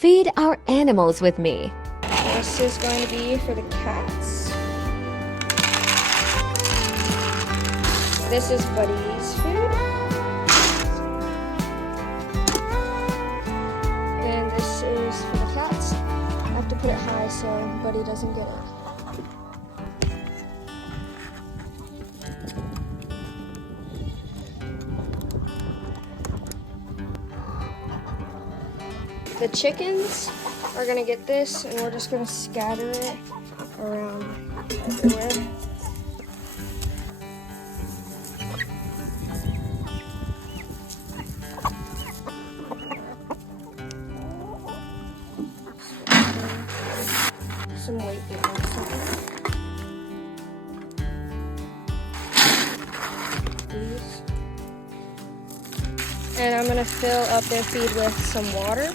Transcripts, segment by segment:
Feed our animals with me. This is going to be for the cats. This is Buddy's food. And this is for the cats. I have to put it high so Buddy doesn't get it. The chickens are gonna get this, and we're just gonna scatter it around everywhere. Some weight behind something. These. And I'm gonna fill up their feed with some water.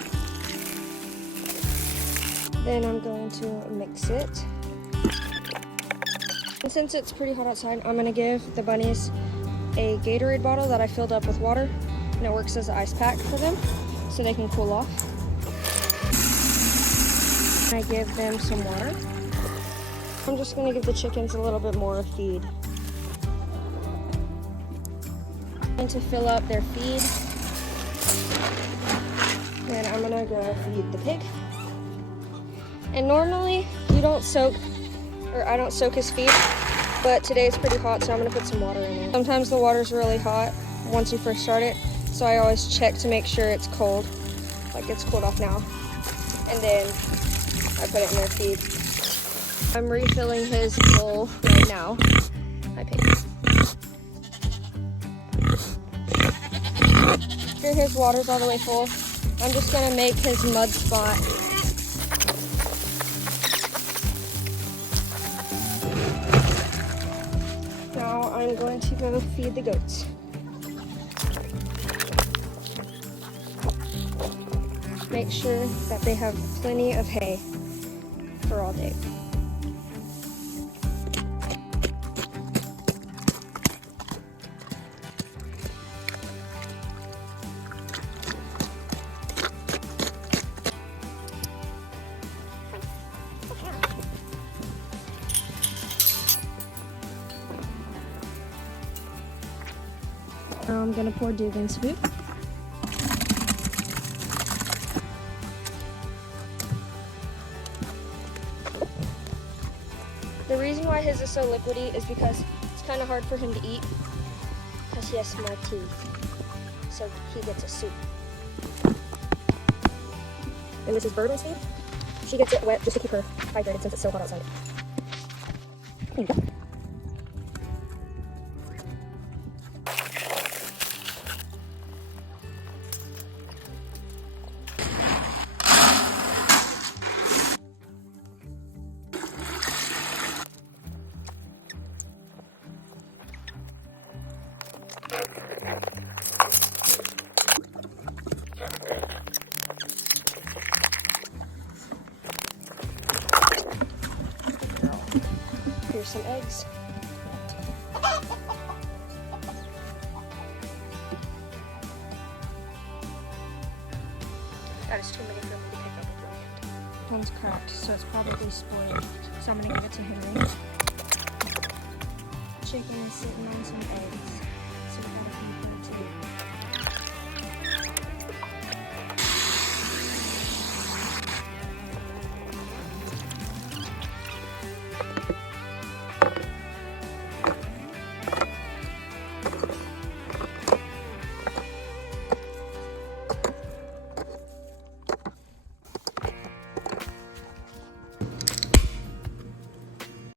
Then I'm going to mix it. And since it's pretty hot outside, I'm gonna give the bunnies a Gatorade bottle that I filled up with water, and it works as an ice pack for them so they can cool off. I give them some water. I'm just gonna give the chickens a little bit more feed. I'm going to fill up their feed. Then I'm gonna go feed the pig. And normally you don't soak, or I don't soak his feed, but today it's pretty hot, so I'm gonna put some water in it. Sometimes the water's really hot once you first start it, so I always check to make sure it's cold, like it's cooled off now. And then I put it in their feed. I'm refilling his bowl right now. Hi, pig. After his water's all the way full, I'm just gonna make his mud spot. Now I'm going to go feed the goats. Make sure that they have plenty of hay for all day. Now I'm gonna pour Dugan's food. The reason why his is so liquidy is because it's kind of hard for him to eat because he has small teeth. So he gets a soup. And this is Bourbon's food. She gets it wet just to keep her hydrated since it's so hot outside. Here you go. Here's some eggs. That is too many for me to pick up with one hand. One's cracked, so it's probably spoiled. So I'm gonna give it to Henry. Chicken is sitting on some eggs.